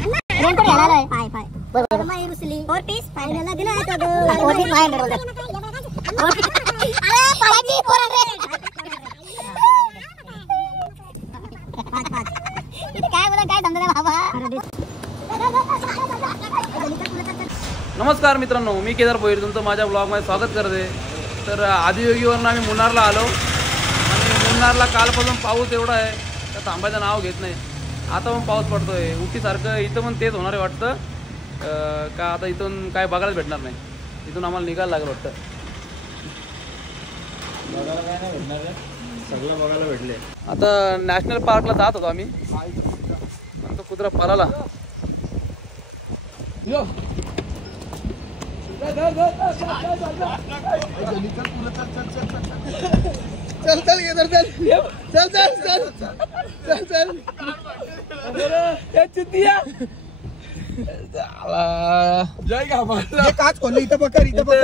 Raincoat घालायला आहे पाय पाय बरोबर माई रुसली 4 पीस फायनलला दिला आहे तो 4 पीस 500 बोलतात अरे पायची 400 इथे काय बोला काय समजलं बाबा. नमस्कार मित्रांनो, मी केदार भोईर तुमचं माझ्या ब्लॉगमध्ये स्वागत करते. तर आदियोगीवरून आम्ही मुन्नारला आलो आणि मुन्नारला कालपासून पाऊस एवढा आहे तर थांबायचं नाव घेत नाही. आता पण पाऊस पडतोय उटीसारखं. इथं पण तेच होणार आहे वाटतं का आता इथून काय बघायला भेटणार नाही. इथून आम्हाला निघायला लागलं वाटतं. बघायला काय नाही भेटणार आहे, सगळं बघायला भेटले. आता नॅशनल पार्कला जात होतो आम्ही आणि तो कुत्रा पळाला. चल चल चल चल चल चल चल चल चुतिया जय का काच खोलली इथं पकड इथं पकड.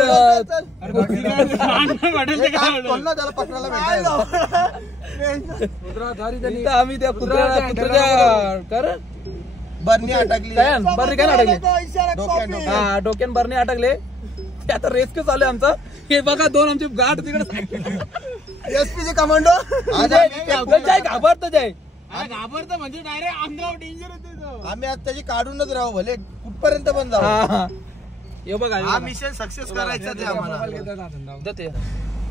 त्याला पकडायला भेटायला आम्ही त्या कुत्र्याच्या कर बरणी अटकली. बरणी काय अटकली? हा डोक्यान बरणी अटकले. ते आता रेस्क्यू चालू आहे आमचा. हे बघा दोन आमचे गाठ तिकडे एसपीचे कमांडो घाबरत जाय घाबरत म्हणजे डायरेक्ट अंगावर डेंजर होते. आम्ही आज त्याची काढूनच राहू भले कुठपर्यंत पण जाऊ. हे बघा हा मिशन सक्सेस करायचा ते आम्हाला. लय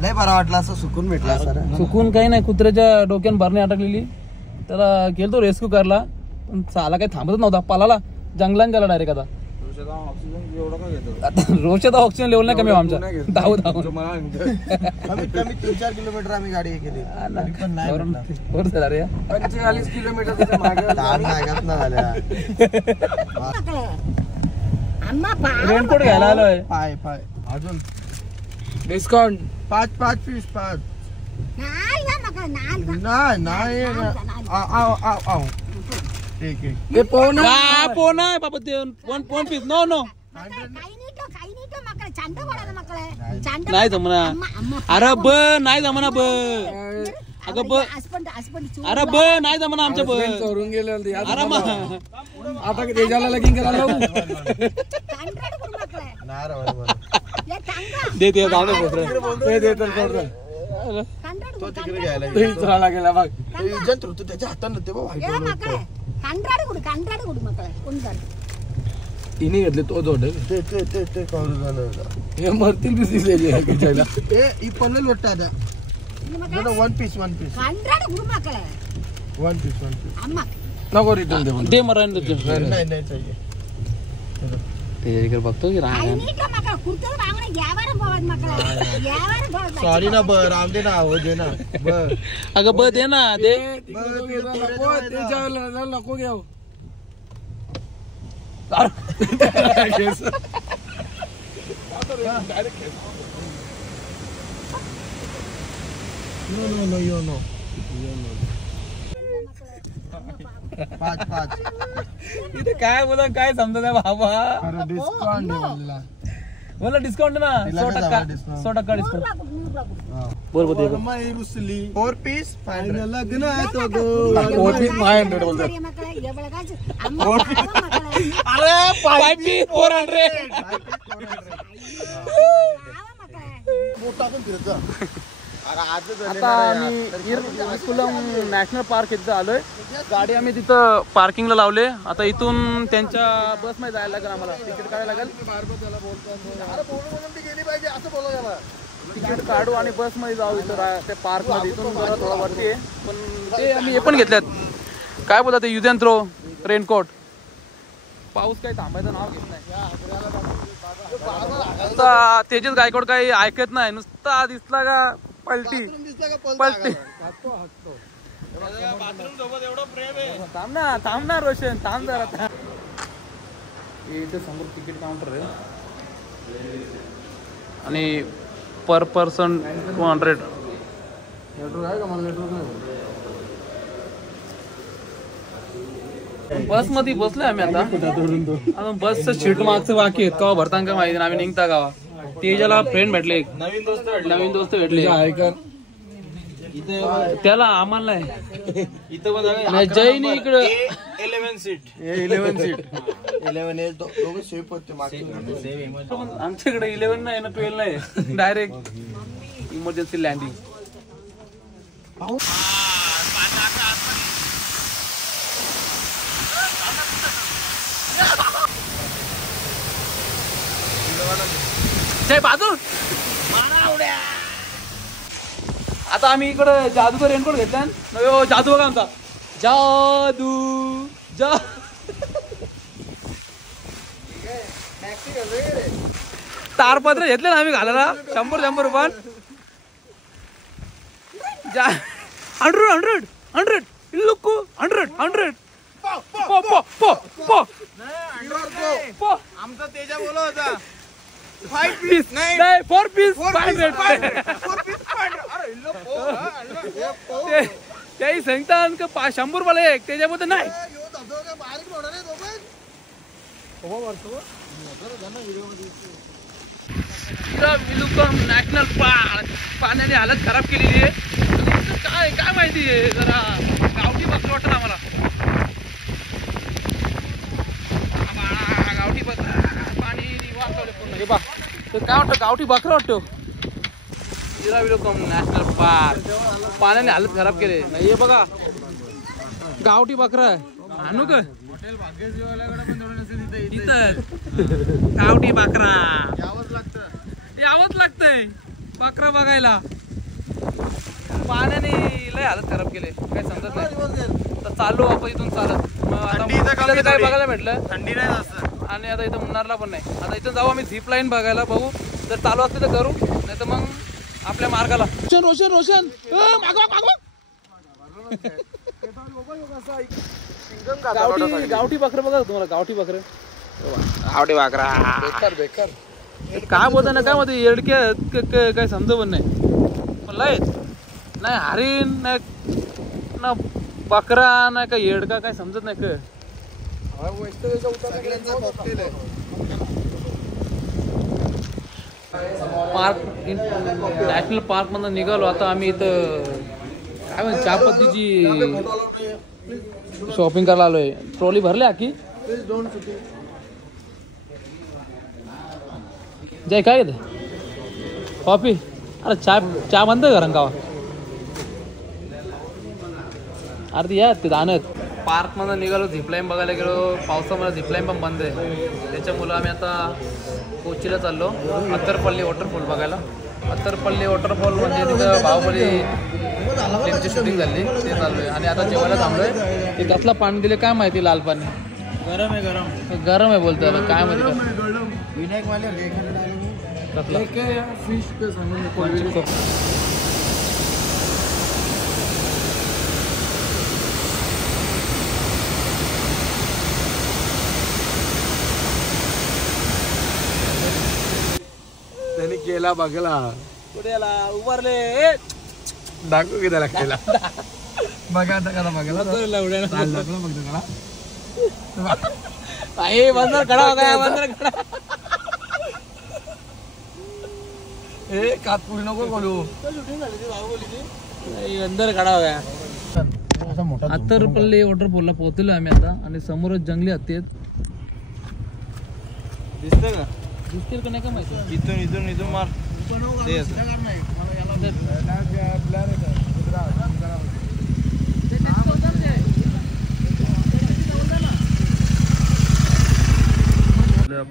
लय बरा वाटला, असं सुकून भेटला. चुकून काही नाही. कुत्र्याच्या डोक्यान भरणी अटकलेली. त्याला गेलतो रेस्क्यू करला पण चाला काही थांबतच नव्हता. पालाला जंगलात गेला डायरेक्ट. आता रोजचा ऑक्सिजन लेवल नाही कमी आमचा. धावू धावू कमीत कमी 3-4 किलोमीटर आम्ही गाडी केली. 45 किलोमीटर रेनकोट घ्यायला आलोय. पाय पाय अजून डिस्काउंट 5 पीस 5 नाही नाही ठीक आहे. ते पोना आहे बाबा. ते 1 पीस नो नो नाही जमना. अरे ब नाही जमना ब. अगं ब अरे ब नाही जमना आमच्या ब चोरून गेले. अरे आता त्याच्याला लगीन करायला दे दे जाऊ दे. तो तिकडे घ्यायला गेला बघ. त्याच्या हातात ते तिने घेतले तो जोड ते करू झालं. हे मरतील दिसलेली पल्ले लोट आता 1 पीस 1 पीस नको रिटर्न दे मरायन नाही नाही चाहिए. ते बघतो की सॉरी ना बर राम दे ना हो दे ना बर. अगं ब दे ना दे. नको घ्याव. नो यो नो 5 इथे काय बोला काय समजत नाही बाबा. डिस्काउंट बोला डिस्काउंट ना 100% डिस्काउंट. बरोबर रुसली 4 पीस फायनल लग्न 4 पीस 500 बोलतात. अरे 5 पीस 400 मोठा पण फिरत जा. आता आम्ही इरकुलम नॅशनल पार्क इथं आलोय. गाडी आम्ही तिथं पार्किंगला लावले. आता इथून त्यांच्या बस मध्ये जायला लागेल. आम्हाला तिकीट काढायला लागेल. तिकीट काढू आणि बस मध्ये जाऊ इथं त्या पार्क मध्ये. इथून जरा थोडा वरती आहे पण ते आम्ही हे पण घेतल्यात. काय बोलतात ते यूज अँड थ्रो रेनकोट. पाऊस काही थांबायचं नाव घेत नाही. तेजस गायकवाड काही ऐकत नाही. नुसता दिसला का पलटी पलटी. थांब ना रोशन थांब जरा. इथे समोर तिकीट काउंटर आहे आणि पर पर्सन 200. बस मध्ये बसलोय आम्ही आता. बसचं सीट मागचं बाकी आहेत. का भरताना का माहिती आम्ही निघता गावा. तेजाला फ्रेंड भेटले. नवीन दोस्त भेटले. त्याला आम्हाला नाही इथं बघा नाही, जैन इकडं 11 सीट 11 सीट 11 दोघं सेफ होते मागचे. आमच्याकडे 11 नाही ना 12 नाही डायरेक्ट इमर्जन्सी लँडिंग. जय बहादूर. आता आम्ही इकडं जादूचा रेनकोट घेतला जादू बघा आमचा जादू तारपत्र घेतले ना आम्ही घालायला 100 रुपये 100 लोक 100 आमचा तेजा बोला होता 5 पीस नाही 4 पीस 500. त्याही सांगतात का 100 रुपयाला एक त्याच्यामध्ये नाही. विलुकम नॅशनल पार्क पाण्याने हालत खराब केलेली आहे. काय काय माहिती आहे जरा गावठी बकरं वाटत आम्हाला. गावठी बकरं पाणी वाचवले पूर्ण. हे बा तर काय वाटतं गावठी बकरं वाटतो. विलुकम नॅशनल पार्क पाण्याने हालत खराब केले नाही. हे बघा गावठी बकरं आहे आणू का गावठी बकरा यावंच लागतंय बकरा बघायला. पाण्याने लय हालत खराब केले काय समजत नाही. तर चाललो आपण इथून चालत आता काय बघायला भेटलं थंडी नाही जास्त. आणि आता इथं मुन्नारला पण नाही. आता इथून जाऊ आम्ही झिप लाईन बघायला बघू. जर चालू असते तर करू नाही तर मग आपल्या मार्गाला. रोशन गावठी बकरं बघा तुम्हाला गावठी बकरं बेकार काय बोलता ना काय बोलते येडक्या काय समजा पण नाही. लय नाही हरिण नाही ना बकरा नाही का येडका काय समजत नाही का. पार्क नॅशनल पार्क मधून निघालो. आता आम्ही इथं काय म्हणतो चहापत्तीची शॉपिंग करायला आलोय. ट्रॉली भरली आखी जय काय घेते कॉफी. अरे चहा बंद करा गावा अरे या ते दानत. पार्क मधून निघालो झिपलाईन बघायला गेलो. पावसामध्ये झिपलाईन पण बंद आहे त्याच्यामुळं आम्ही आता कोचीला चाललो अत्तरपल्ली वॉटरफॉल बघायला. अत्तरपल्ली वॉटरफॉल म्हणजे तिथं बाहुबली फिल्मची शूटिंग झाली ते चालू आहे. आणि आता जेवायला थांबलोय. ते कसला पाणी दिले काय माहिती लाल पाणी गरम आहे बोलतो काय माहिती विनायक वाले त्यांनी केला बघला कुठे उभारले दाखव की त्याला केला बघा आता कसा बघायला बंदर खडा बघा बंदर खडा. ए कातपुरी नको बोलू अंदर खडा बघा. अत्तरपल्ली वॉटरफॉलला पोहोचलो आम्ही आता आणि समोरच जंगली हत्ती आहेत. दिसतंय का दिसतील का नाही का माहिती. इथून मार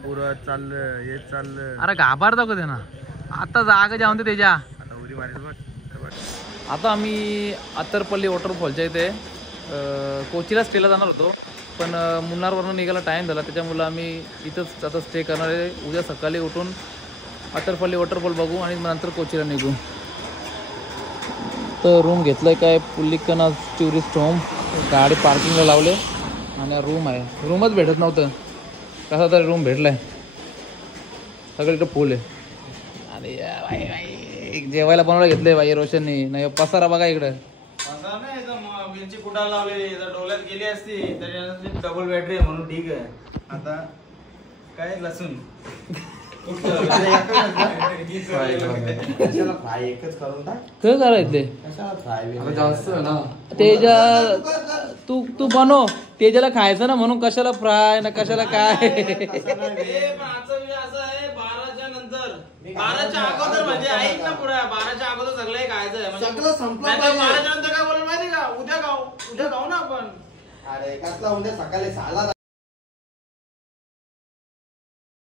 पुरं चाललं हे चाललं. अरे घाबरतो का ना आता जागा जाऊन दे त्याच्या. आता आम्ही अत्तरपल्ली वॉटरफॉलच्या इथे कोचीला स्टेला जाणार होतो पण मुन्नारवरून निघायला टाईम झाला त्याच्यामुळं आम्ही इथंच आता स्टे करणार आहे. उद्या सकाळी उठून अत्तरपल्ली वॉटरफॉल बघू आणि नंतर कोचीला निघू. तर रूम घेतलाय काय पुल्लिकना टुरिस्ट होम. गाडी पार्किंगला लावले आणि रूम आहे. रूमच भेटत नव्हतं कसा तरी रूम भेटलाय. सगळं इकडं फुल आहे. आणि जेवायला बनवायला घेतलंय बाई रोशननी. नाही पसारा बघा इकडं मिरची कुठं लावली डोल्यात गेली असती तरी डबल बॅटरी म्हणून ठीक आहे. आता काय लसूण कशाला फ्राय एकच करून टाक. काय करायचं कशाला फ्राय जास्त आहे ना. तेजा तू बनव. तेजाला खायचं ना म्हणून कशाला फ्राय ना कशाला काय. आजचा विषय असा आहे 12च्या नंतर 12च्या अगोदर म्हणजे ऐक ना पुरा 12च्या अगोदर सगळं खायचं आहे म्हणजे सगळं संपलं नाही तर पाहिजे. 12च्या नंतर काय बोलू माहिती का उद्या खाऊ ना आपण. अरे कसला उद्या सकाळी 6ला